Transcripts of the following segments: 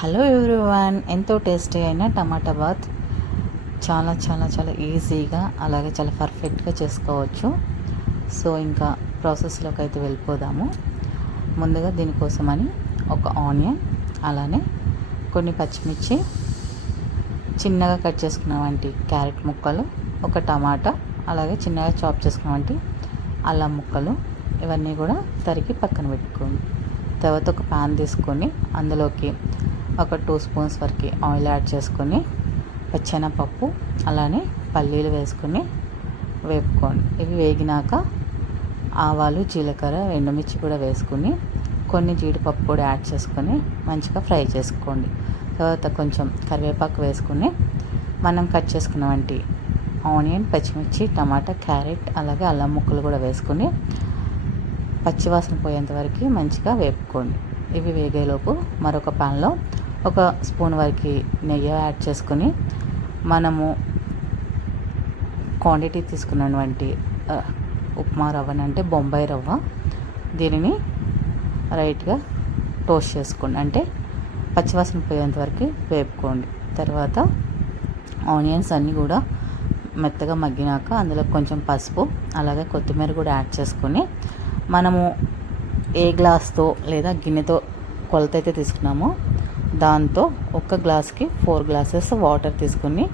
Hello everyone, ఎంతో tasty అయిన టమాటా bath చాలా చాలా చాలా ఈజీగా అలాగే చాలా పర్ఫెక్ట్గా చేసుకోవచ్చు. సో ఇంకా ప్రాసెస్లోకి అయితే వెళ్ళిపోదాము. ముందుగా దీనికోసమని ఒక ఆనియన్, అలానే కొన్ని పచ్చిమిర్చి, చిన్నగా కట్ చేసుకున్నవంటి క్యారెట్ ముక్కలు, ఒక టమాటా, అలాగే చిన్నగా చాప్ చేసుకున్నవంటి అల్లం ముక్కలు, ఇవన్నీ కూడా తరిగి పక్కన పెట్టుకోండి. తర్వాత ఒక ప్యాన్ తీసుకొని అందులోకి ఒక 2 స్పూన్స్ వరకు ఆయిల్ యాడ్ చేసుకొని పచ్చెనపప్పు అలానే పల్లీలు వేసుకొని వేపుకోండి. ఇవి వేగినాక ఆవాలు, జీలకర్ర, ఎండుమిర్చి కూడా వేసుకొని కొన్ని జీడిపప్పు కూడా యాడ్ చేసుకొని మంచిగా ఫ్రై చేసుకోండి. తర్వాత కొంచెం కరివేపాకు వేసుకొని మనం కట్ చేసుకున్నవంటి ఆనియన్, పచ్చిమిర్చి, టమాటా, క్యారెట్ అలాగే అల్లం ముక్కలు కూడా వేసుకొని పచ్చివాసన పోయేంత వరకు మంచిగా వేపుకోండి. ఇవి వేగేలోపు మరొక ప్యాన్లో ఒక స్పూన్ వరకు నెయ్యి యాడ్ చేసుకొని మనము క్వాంటిటీ తీసుకున్నటువంటి ఉప్మా రవ్వని, అంటే బొంబాయి రవ్వ, దీనిని రైట్గా టోస్ట్ చేసుకోండి. అంటే పచ్చివాసన పోయేంత వరకు వేపుకోండి. తర్వాత ఆనియన్స్ అన్నీ కూడా మెత్తగా మగ్గినాక అందులో కొంచెం పసుపు అలాగే కొత్తిమీర కూడా యాడ్ చేసుకొని మనము ఏ గ్లాస్తో లేదా గిన్నెతో కొలత అయితే తీసుకున్నామో దాంతో ఒక గ్లాస్కి 4 గ్లాసెస్ వాటర్ తీసుకొని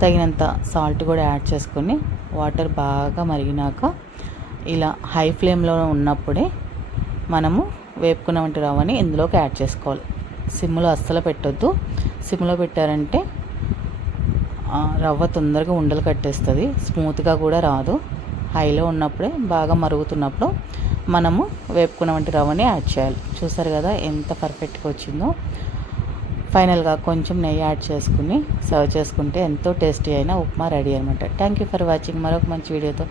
తగినంత సాల్ట్ కూడా యాడ్ చేసుకొని వాటర్ బాగా మరిగినాక ఇలా హై ఫ్లేమ్లో ఉన్నప్పుడే మనము వేపుకున్నటువంటి రవ్వని ఇందులోకి యాడ్ చేసుకోవాలి. సిమ్లో అస్సలు పెట్టొద్దు. సిమ్లో పెట్టారంటే రవ్వ తొందరగా ఉండలు కట్టేస్తుంది, స్మూత్గా కూడా రాదు. హైలో ఉన్నప్పుడే బాగా మరుగుతున్నప్పుడు మనము వేపుకున్నటువంటి రవ్వని యాడ్ చేయాలి. చూసారు కదా ఎంత పర్ఫెక్ట్గా వచ్చిందో. ఫైనల్గా కొంచెం నెయ్యి యాడ్ చేసుకుని సర్వ్ చేసుకుంటే ఎంతో టేస్టీ అయిన ఉప్మా రెడీ అనమాట. Thank you for watching. మరొక మంచి వీడియోతో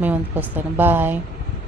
మీ ముందుకు వస్తాను. బాయ్.